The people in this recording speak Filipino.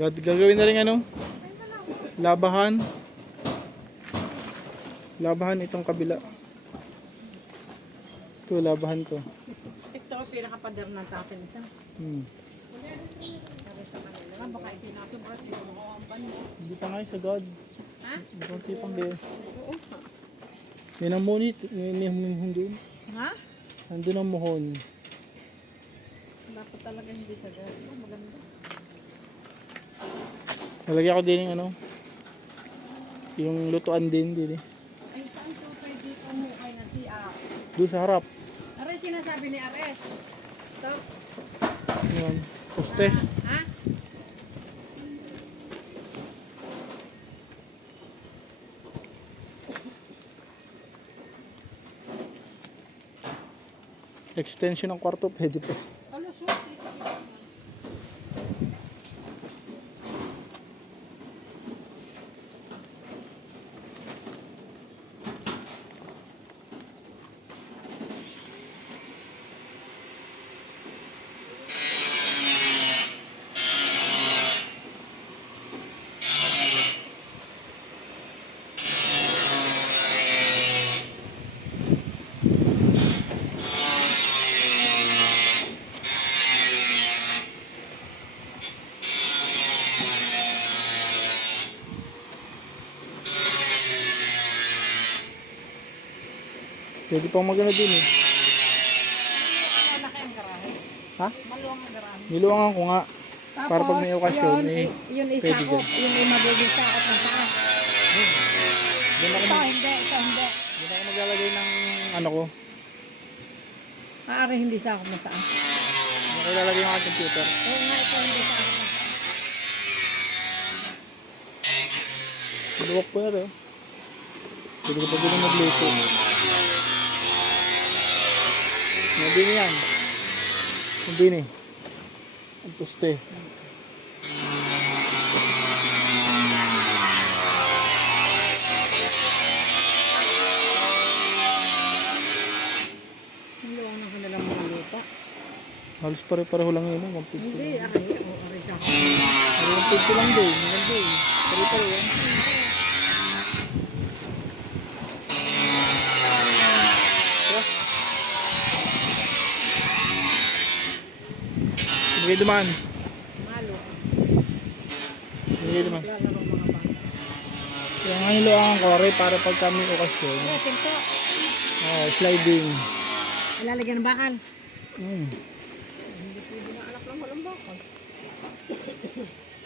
Gagawin na rin ano? Labahan. Labahan itong kabila. Ito, labahan to. Ito, pinakapader ng tatin ito. Para sa kanila. Baka itinasubrat ito. Hindi pa nga sa God. Ha? Hindi pa sipang din. Oo. Yan ang munit. Yan ang muhon doon. Ha? Nandun ang muhon. Dapat talaga hindi sa gano'n. Maganda. Nalagyan ko din yung ano. Yung lutuan din. Ay, saan to pwede pumukay na si A? Doon sa harap. Ares, sinasabi ni Ares. Ito. Yan. Poste. Ha? Extension ng kwarto. Pwede pa. Ano, susi? Pwede pang magano din eh. Malaki ang garahe. Ha? Maluwang ang garahe. Niluwangan ko nga. Para pag may okasyon, yun, eh, yun pwede isakop. dyan. Yun ay magiging sakop ng taas. Doon ako, Ito hindi. doon ako maglalagay ng ano ko. Maaari hindi sakop ng taas. Doon ako lalagay ng aking computer. Oo nga, ito hindi sakop ng taas. Luwak po na rin. Pwede ko pa din magluto. Hindi na yan. Hindi na. Ang poste. Maluwang ng kanilang mga lupa. Halos pare-pareho lang yun. 150 Hindi, lang. aray sakop. 150 lang din. Maganda eh. Pare-pareho yan. Sige duman. Malo. Sige duman. Lalaro mga bata. Kaya nga niluwangan ko rin para pag kami okasyon. Yes, ito. Oh, sliding. Ilalagyan ng bakal. Mm. Hindi pwede na anak lang walang bakal.